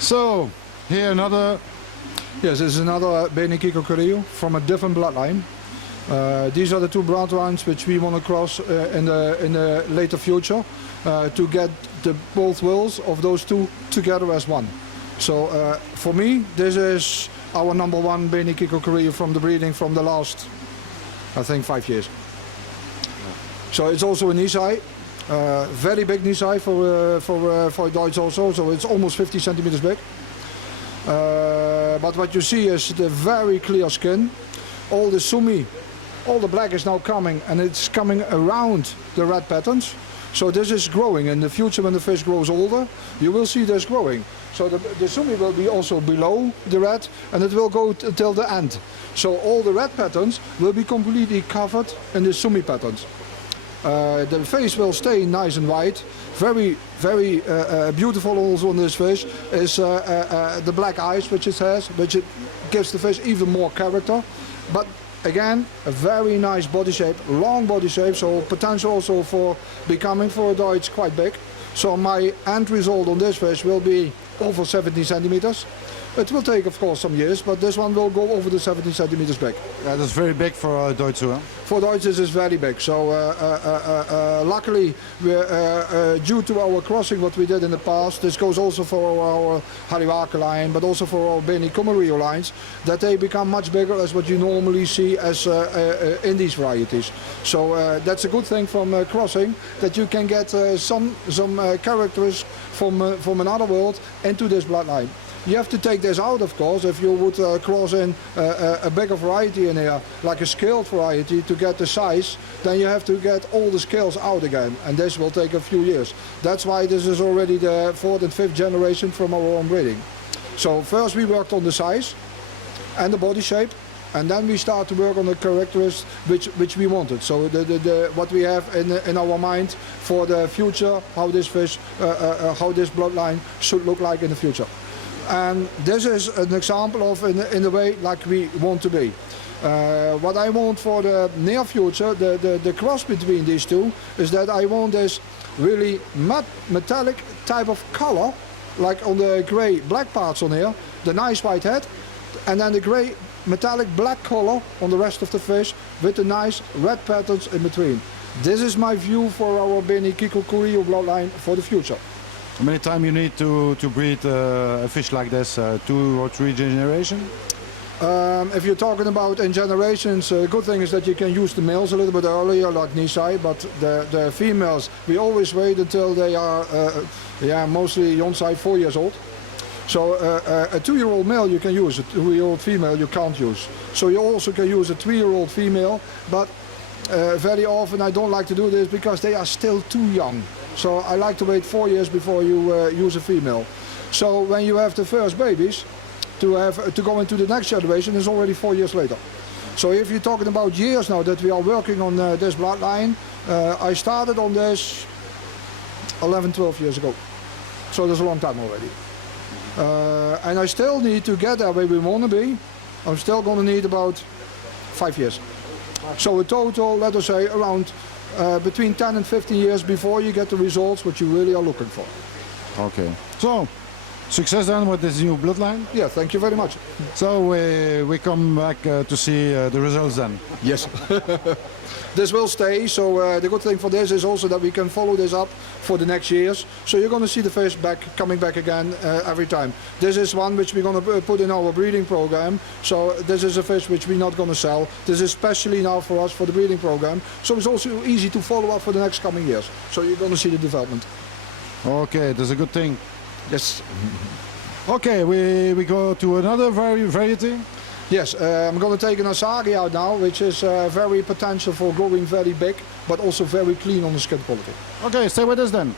So, here another... Yes, this is another Benekiko Carrillo from a different bloodline. These are the two bloodlines which we want to cross in the later future to get both wills of those two together as one. So for me, this is our number one Benekiko Carrillo from the breeding from the last, I think, 5 years. So it's also a Nisai, very big Nisai for Deutsch also, so it's almost 50 centimeters big. But what you see is the very clear skin. All the sumi, all the black is now coming, and it's coming around the red patterns. So this is growing. In the future, when the fish grows older, you will see this growing. So the sumi will be also below the red, and it will go till the end. So all the red patterns will be completely covered in the sumi patterns. The face will stay nice and white. Very, very beautiful also on this fish is the black eyes which it has, which it gives the fish even more character. But again, a very nice body shape, long body shape, so potential also for becoming for a Deutsch quite big. So my end result on this fish will be over 17 centimeters. It will take, of course, some years, but this one will go over the 17 centimeters big. Yeah, that's very big for Deutsch, huh? For Deutsch, this is very big. So luckily, due to our crossing, what we did in the past, this goes also for our Hariwaka line, but also for our Benekiko lines, that they become much bigger as what you normally see as in these varieties. So that's a good thing from crossing, that you can get some characters from another world into this bloodline. You have to take this out, of course. If you would cross in a bigger variety in here, like a scaled variety, to get the size, then you have to get all the scales out again, and this will take a few years. That's why this is already the 4th and 5th generation from our own breeding. So first we worked on the size and the body shape, and then we start to work on the characteristics which we wanted. So what we have in our mind for the future, how this fish, how this bloodline should look like in the future. And this is an example of in the way like we want to be. What I want for the near future, the cross between these two, is that I want this really metallic type of color, like on the grey black parts on here, the nice white head, and then the grey metallic black color on the rest of the fish with the nice red patterns in between. This is my view for our Benekiko Carrillo bloodline for the future. How many time you need to breed a fish like this? 2 or 3 generations? If you're talking about in generations, the good thing is that you can use the males a little bit earlier, like Nisai, but the females, we always wait until they are mostly Yonsai 4 years old. So a 2-year-old male you can use, a 2-year-old female you can't use. So you also can use a 3-year-old female, but very often I don't like to do this because they are still too young. So I like to wait 4 years before you use a female. So when you have the first babies, to go into the next generation is already 4 years later. So if you're talking about years now that we are working on this bloodline, I started on this 11, 12 years ago. So that's a long time already. And I still need to get there where we want to be. I'm still going to need about 5 years. So a total, let us say, around between 10 and 15 years before you get the results what you really are looking for. Okay. So, success then with this new bloodline? Yeah, thank you very much. So we come back to see the results then? Yes. This will stay, so the good thing for this is also that we can follow this up for the next years. So you're going to see the fish coming back again every time. This is one which we're going to put in our breeding program. So this is a fish which we're not going to sell. This is especially now for us for the breeding program. So it's also easy to follow up for the next coming years. So you're going to see the development. Okay, that's a good thing. Yes. Okay, we go to another variety. Yes, I'm going to take an Asagi out now, which is very potential for growing very big, but also very clean on the skin quality. Okay, stay with us then.